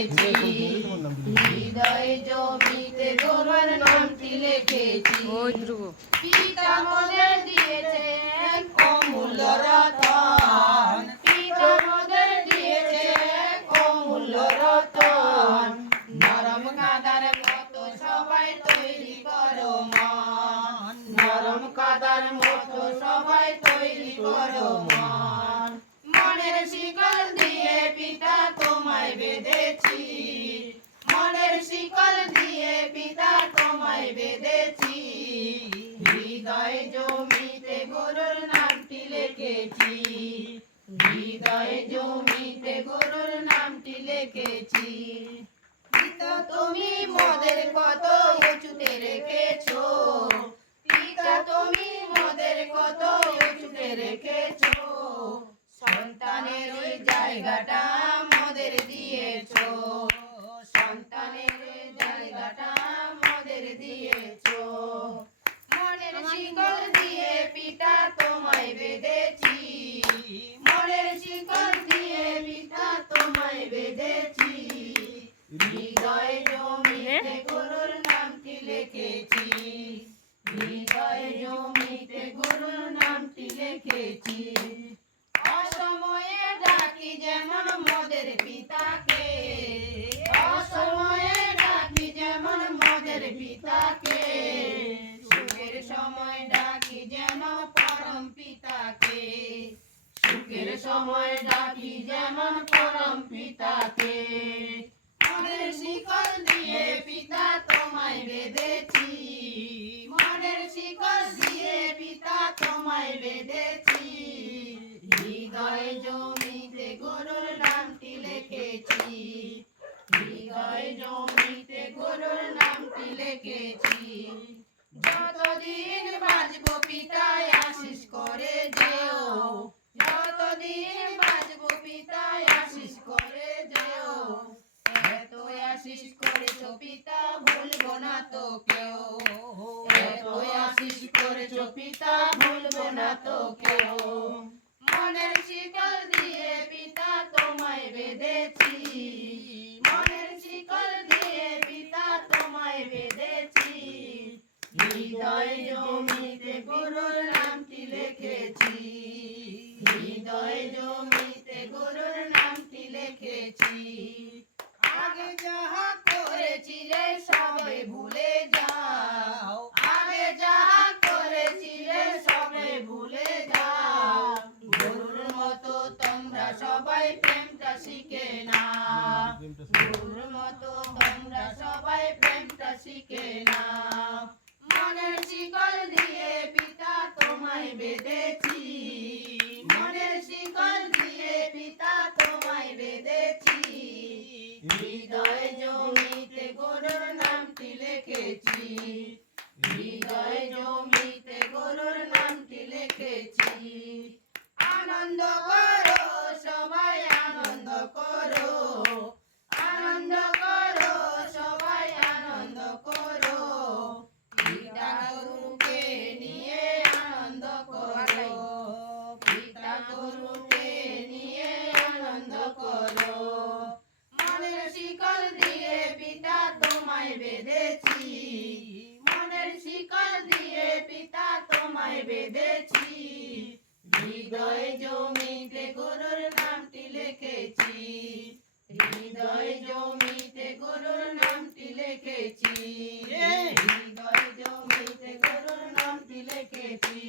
লিখেছি, হৃদয় জমিতে গরুর নামটি লিখেছি। পিতা মোদের দিয়েছেন অমূল্য রতন, পিতা মোদের দিয়েছেন অমূল্য রতন। নরম কাদার মতো সবাই তৈরি করো মন, নরম কাদার মতো সবাই তৈরি করো মন। মনের শিকল দিয়ে পিতা তোমায় বেঁধেছি, মনের শিকল দিয়ে পিতা তোমায় বেঁধেছি। হৃদয় জমিতে গরুর নামটি লিখেছি, হৃদয় জমিতে গরুর নামটি লিখেছি। পিতা তুমি মোদের কত উঁচুতে রেখেছো, পিতা তুমি মোদের কত উঁচুতে রেখেছো। সন্তানের ওই জায়গাটা মোদের দিয়েছো, সন্তানের ওই জায়গাটা মোদের দিয়েছো। মনের শিকল দিয়ে পিতা তোমায় বেঁধেছি, মনের শিকল দিয়ে পিতা তোমায় বেঁধেছি। হৃদয় জমিতে গরুর নামটি লিখেছি, হৃদয় জমিতে গরুর নামটি লিখেছি। অসময়ে ডাকি যেমন মোদের পিতাকে, অসময়ে ডাকি যেমন মোদের পিতাকে। সুখের সময় ডাকি যেন পরম পিতাকে, সুখের সময় ডাকি যেমন পরম পিতাকে। মনের শিকল দিয়ে পিতা তোমায় বেঁধেছি, মনের শিকল দিয়ে পিতা তোমায় বেঁধেছি। হৃদয় জমিতে গরুর নামটি লিখেছি, হৃদয় জমিতে গরুর নামটি লিখেছি। যতদিন বাঁচবো পিতায় আশিস করে যেও, যতদিন বাঁচবো পিতায় আশিস করে যেও। এত আশিস করেছো পিতা ভুলবো না তো কেউ, এত আশিস করেছো পিতা ভুলবো না তো কেউ। মনের শিকল দিয়ে পিতা তোমায় বেঁধেছি, মনের শিকল দিয়ে পিতা তোমায় বেঁধেছি। হৃদয় জমিতে গরুর নামটি লিখেছি, হৃদয় জমিতে গরুর নামটি লিখেছি। আগে যাহা করেছিলে সবে ভুলে যাও, আগে যাহা করেছিলে সবে ভুলে যাও। গরুর মতো তোমরা সবাই প্রেমটা শিখে নাও, গরুর মতো তোমরা সবাই প্রেমটা শিখে নাও। মনের শিকল দিয়ে পিতা তোমায় বেঁধেছি, মনের শিকল দিয়ে পিতা তোমায় বেঁধেছি। হৃদয় জমিতে গরুর নামটি লিখেছি, হৃদয় জমিতে গরুর নামটি লিখেছি। আনন্দ করো সবাই আনন্দ করো, আনন্দ করো সবাই আনন্দ করো। পিতা গরুকে নিয়ে আনন্দ করো, পিতা গরুকে নিয়ে আনন্দ করো। মনের শিকল দিয়ে পিতা তোমায় বেঁধেছি, মনের শিকল দিয়ে পিতা তোমায় বেঁধেছি। হৃদয় জমিতে গরুর নামটি লিখেছি, হৃদয় জমিতে গরুর নামটি লিখেছি, হৃদয় জমিতে গরুর নামটি লিখেছি।